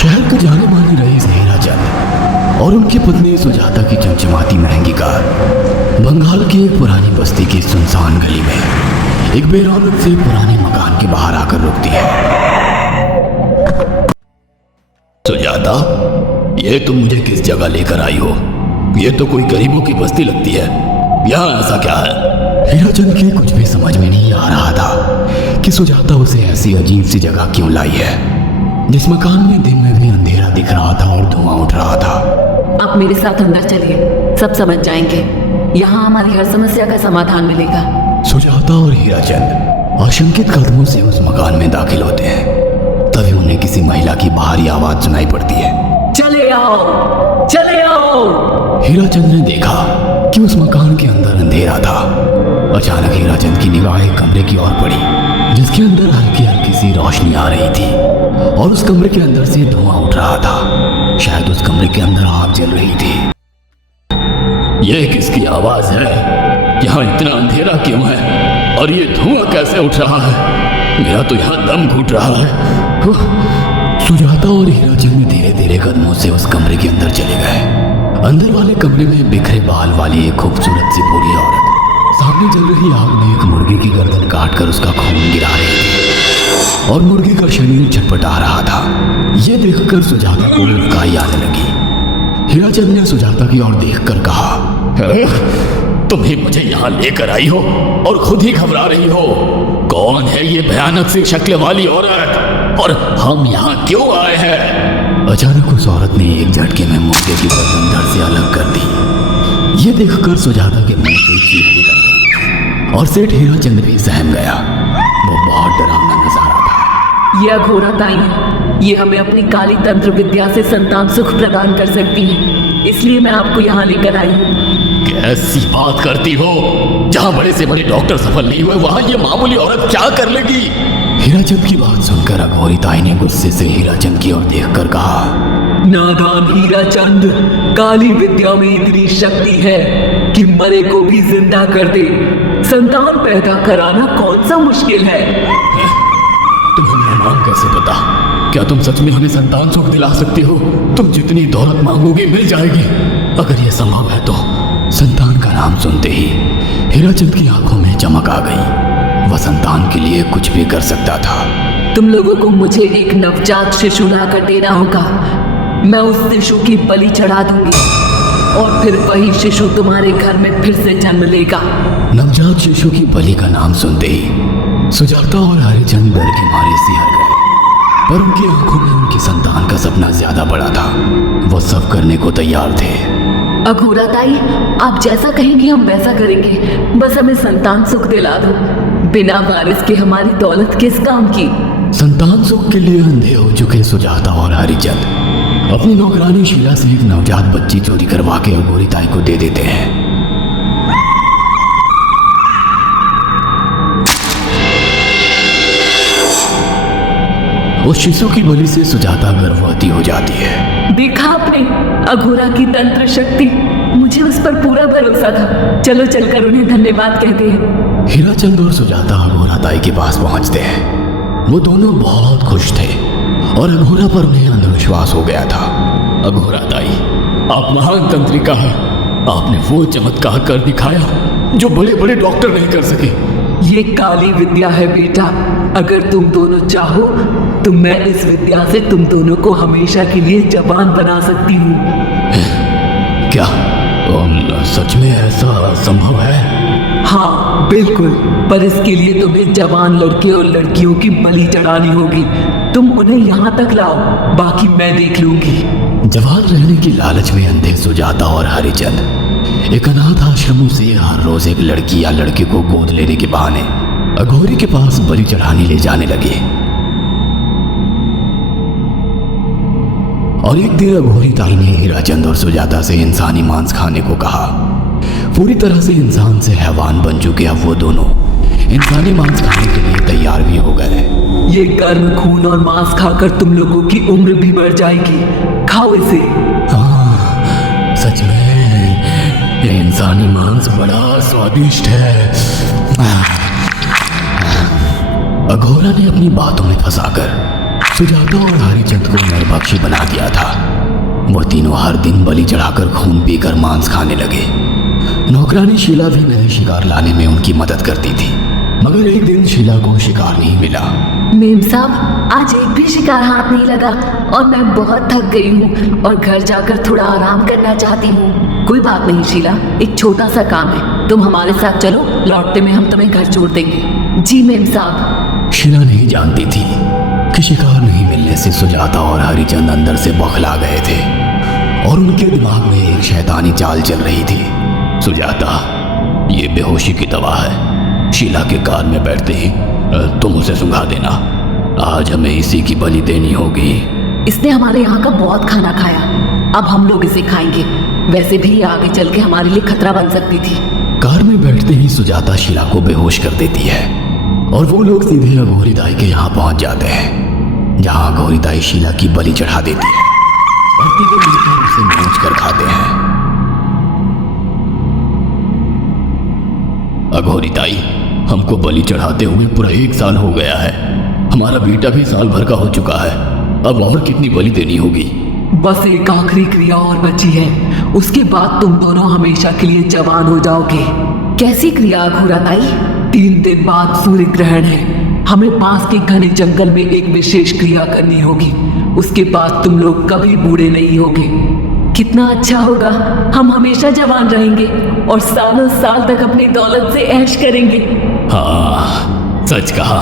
शहर का जाने माने रईस हीरा चंद और उनकी पत्नी सुजाता की चमचमाती महंगी कार बंगाल की एक पुरानी बस्ती की सुनसान गली में एक बेरौनक से पुराने मकान के बाहर आकर रुकती है। सुजाता, ये तुम मुझे किस जगह लेकर आई हो? ये तो कोई गरीबों की बस्ती लगती है। यहाँ ऐसा क्या है? हीरा चंद के कुछ भी समझ में नहीं आ रहा था कि सुजाता उसे ऐसी अजीब सी जगह क्यों लाई है जिस मकान में दिन में भी अंधेरा दिख रहा था और धुआं उठ रहा था। आप मेरे साथ अंदर चलिए, सब समझ जाएंगे। यहाँ हमारी हर समस्या का समाधान मिलेगा। सुजाता और हीरा चंद आशंकित कदमों से उस मकान में दाखिल होते हैं। तभी उन्हें किसी महिला की बाहरी आवाज सुनाई पड़ती है। चले आओ, चले आओ। हीरा चंद ने देखा कि उस मकान के अंदर अंधेरा था। अचानक हीरा चंद की निगाह एक कमरे की ओर पड़ी जिसके अंदर हल्की हल्की सी रोशनी आ रही थी और उस कमरे के अंदर से धुआं उठ रहा था। शायद उस कमरे के अंदर आग जल रही थी। ये किसकी आवाज है? यहाँ इतना अंधेरा क्यों है और ये धुआं कैसे उठ रहा है? मेरा तो यहाँ दम घुट रहा है। सुजाता और हीरा चंद धीरे धीरे कदमों से उस कमरे के अंदर चले गए। अंदर वाले कमरे में बिखरे बाल वाली एक खूबसूरत सी बूढ़ी औरत सामने जल रही आग में एक मुर्गी की गर्दन काट कर उसका खून गिरा रही थी और मुर्गी का शरीर छटपटा रहा था। यह देखकर सुजाता को उल्काई आने लगी। हीरा चंद ने सुजाता की ओर देखकर कहा, तुम ही मुझे यहाँ लेकर आई हो और खुद ही घबरा रही हो। कौन है ये भयानक सी शक्ल वाली औरत और हम यहाँ क्यों आए हैं? अचानक उस औरत ने एक झटके में मुर्गे की गर्दन धड़ से अलग कर दी। ये देखकर सुजाता के मुंह से चीख निकल गई और सेठ हीरा चंद भी सहम गया। वो बहुत डरावना नजारा था। ये अघोरा ताई है। ये हमें अपनी काली तंत्र विद्या से संतान सुख प्रदान कर सकती है, इसलिए मैं आपको यहाँ लेकर आई हूँ। कैसी बात करती हो? जहाँ बड़े से बड़े डॉक्टर सफल नहीं हुए वहाँ ये मामूली औरत क्या कर लेगी? हीरा चंद की बात सुनकर अघोरी ताई ने गुस्से से हीरा चंद की ओर देखकर कहा, नादान हीरा चंद, काली विद्या में इतनी शक्ति है कि मरे को भी जिंदा कर दे। संतान पैदा कराना कौन सा मुश्किल है? तुम्हें मेरा नाम कैसे पता? क्या तुम सच में हमें संतान सुख दिला सकती हो? तुम जितनी दौलत मांगोगी मिल जाएगी। अगर यह संभव है तो। संतान का नाम सुनते ही हीरा चंद की आंखों में चमक आ गई। वह संतान के लिए कुछ भी कर सकता था। तुम लोगों को मुझे एक नवजात शिशु लाकर देना होगा। मैं उस शिशु की बलि चढ़ा दूंगी और फिर वही शिशु तुम्हारे घर में फिर से जन्म लेगा। नवजात शिशु की बलि का नाम सुनते ही सुजाता और हरिचंद डर के मारे सिहर गए, पर उनकी आंखों में उनकी संतान का सपना ज्यादा बड़ा था। वो सब करने को तैयार थे। अघोरा ताई, आप जैसा कहेंगी हम वैसा करेंगे। बस हमें संतान सुख दिला दो। बिना वारिस के हमारी दौलत किस काम की? संतान सुख के लिए अंधे हो चुके सुजाता और हरिचंद अपनी नौकरानी शीला से एक नवजात बच्ची चोरी करवा के अघोरी ताई को दे देते हैं। उस शिशु की बलि से सुजाता गर्भवती हो जाती है। देखा आपने अघोरा की तंत्र शक्ति? मुझे उस पर पूरा भरोसा था। चलो चलकर उन्हें धन्यवाद कहते हैं। हीरा चंद और सुजाता अघोरा ताई के पास पहुंचते हैं। वो दोनों बहुत खुश थे और अघोरा पर उन्हें अंधविश्वास हो गया था। अघोरा ताई, आप महान तंत्रिका हैं। आपने वो चमत्कार कर दिखाया जो बड़े बड़े डॉक्टर नहीं कर सके। ये काली विद्या है बेटा। अगर तुम दोनों चाहो तो मैं इस विद्या से तुम दोनों को हमेशा के लिए जवान बना सकती हूँ। क्या सच में ऐसा संभव है? हाँ बिल्कुल, पर इसके लिए तुम्हें जवान लड़के और लड़कियों की बलि चढ़ानी होगी। तुम उन्हें यहाँ तक लाओ, बाकी मैं देख लूंगी। जवान रहने की लालच में अंधे सुजाता और हरिचंद एक अनाथ आश्रमों से हर रोज एक लड़की या लड़के को गोद लेने के बहाने अघोरी के पास बलि चढ़ाने ले जाने लगे। और एक दिन अघोरी ताई ने हीरा चंद और सुजाता से इंसानी मांस खाने को कहा। पूरी तरह से इंसान से हैवान बन चुके अब वो दोनों इंसानी मांस खाने के लिए तैयार भी हो गए। ये गर्म खून और मांस खाकर तुम लोगों की उम्र भी बढ़ जाएगी। खाओ इसे। हाँ, सच में ये इंसानी मांस बड़ा स्वादिष्ट है। अघोरा ने अपनी बातों में फंसाकर सुजाता और हरिचंद को नरभक्षी बना दिया था। वो तीनों हर दिन बलि चढ़ाकर खून पीकर मांस खाने लगे। नौकरानी शीला भी नए शिकार लाने में उनकी मदद करती थी, मगर एक दिन शीला को शिकार नहीं मिला। मेम साहब, आज एक भी शिकार हाथ नहीं लगा और मैं बहुत थक गई हूँ और घर जाकर थोड़ा आराम करना चाहती हूँ। कोई बात नहीं शीला, एक छोटा सा काम है, तुम हमारे साथ चलो, लौटते में हम तुम्हें घर छोड़ देंगे। जी मेम साहब। शीला नहीं जानती थी कि शिकार नहीं मिलने से सुजाता और हरिचंद अंदर से बौखला गए थे और उनके दिमाग में एक शैतानी चाल चल रही थी। सुजाता, ये बेहोशी की दवा है। शीला के कान में बैठते ही तुम उसे सुंघा देना। आज हमें इसी की बलि देनी होगी। इसने हमारे यहाँ का बहुत खाना खाया, अब हम लोग इसे खाएंगे। वैसे भी ये आगे चल के हमारे लिए खतरा बन सकती थी। कार में बैठते ही सुजाता शीला को बेहोश कर देती है और वो लोग सीधे अघोरी दाई के यहाँ पहुंच जाते हैं, जहाँ अघोरी दाई शीला की बलि चढ़ा देती है और तीनों मिलकर उसे नोच कर खाते हैं। अघोरी दाई, हमको बलि चढ़ाते हुए पूरा 1 साल हो गया है। हमारा बेटा भी साल भर का हो चुका है। अब और कितनी बलि देनी होगी? बस एक आखिरी क्रिया और बची है, उसके बाद तुम दोनों हमेशा के लिए जवान हो जाओगे। कैसी क्रिया अघोरा दाई? 3 दिन बाद सूर्य ग्रहण है, हमें पास के घने जंगल में एक विशेष क्रिया करनी होगी। उसके बाद तुम लोग कभी बूढ़े नहीं होगे। कितना अच्छा होगा, हम हमेशा जवान रहेंगे और सालों साल तक अपनी दौलत से ऐश करेंगे। हाँ, सच कहा।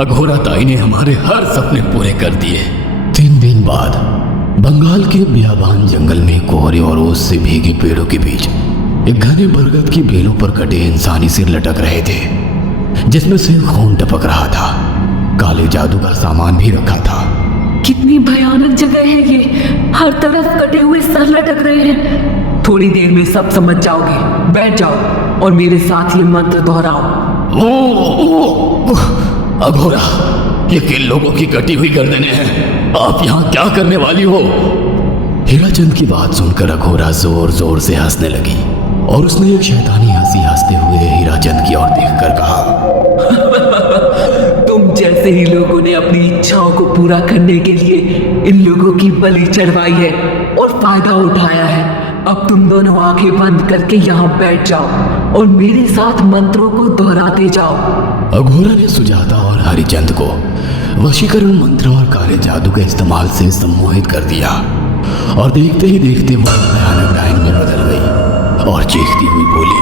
अघोरा ताई ने हमारे हर सपने पूरे कर दिए। 3 दिन बाद बंगाल के बियाबान जंगल में कोहरे और ओस से भीगे पेड़ों के बीच एक घने बरगद की बेलों पर कटे इंसानी सिर लटक रहे थे, जिसमें से खून टपक रहा था। काले जादू का सामान भी रखा था। कितनी भयानक जगह है ये, हर तरफ कटे हुए सर लटक रहे हैं। थोड़ी देर में सब समझ जाओगे। बैठ जाओ और मेरे साथ ये मंत्र दोहराओ। अघोरा, ये किन लोगों की कटी हुई गर्दनें हैं? आप यहाँ क्या करने वाली हो? हीराचंद की बात सुनकर अघोरा जोर जोर से हंसने लगी और उसने एक शैतानी हंसी हंसते हुए हीराचंद की ओर देखकर कहा, तुम जैसे ही लोगों ने अपनी इच्छाओं को पूरा करने के लिए इन लोगों की बलि चढ़वाई है और फायदा उठाया है। अब तुम दोनों आंखें बंद करके यहाँ बैठ जाओ और मेरे साथ मंत्रों को दोहराते जाओ। अघोरा ने सुजाता और हरिचंद को वशीकरण मंत्र और काले जादू के इस्तेमाल से सम्मोहित कर दिया और देखते ही देखते वो भयानक डायन में बदल गई और चीखती हुई बोली,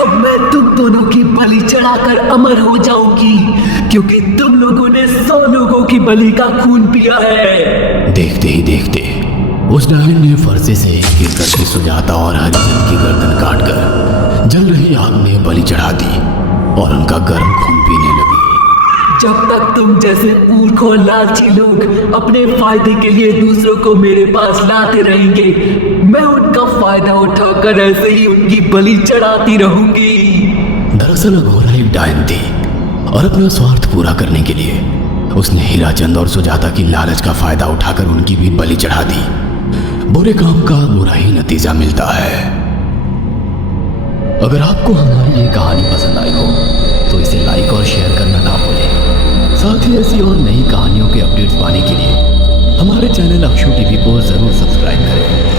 अब मैं तुम दोनों की बलि चढ़ाकर अमर हो जाऊंगी, क्योंकि तुम लोगों ने 100 लोगों की बलि का खून पिया है। देखते ही देखते उस डायन ने फरसे से एक एक करके सुजाता और हरिचंद की गर्दन काटकर जल रही आग में बलि चढ़ा दी और उनका गर्म खून पीने लगी। जब तक तुम जैसे मूर्ख और लालची लोग अपने फायदे के लिए दूसरों को मेरे पास लाते रहेंगे, मैं उनका फायदा उठाकर ऐसे ही उनकी बलि चढ़ाती रहूंगी। दरअसल अघोरा एक डायन थी और अपना स्वार्थ पूरा करने के लिए उसने हीराचंद और सुजाता की लालच का फायदा उठाकर उनकी भी बलि चढ़ा दी। बुरे काम का बुरा ही नतीजा मिलता है। अगर आपको हमारी ये कहानी पसंद आई हो तो इसे लाइक और शेयर करना ना भूलें। साथ ही ऐसी और नई कहानियों के अपडेट्स पाने के लिए हमारे चैनल अक्षु टीवी को जरूर सब्सक्राइब करें।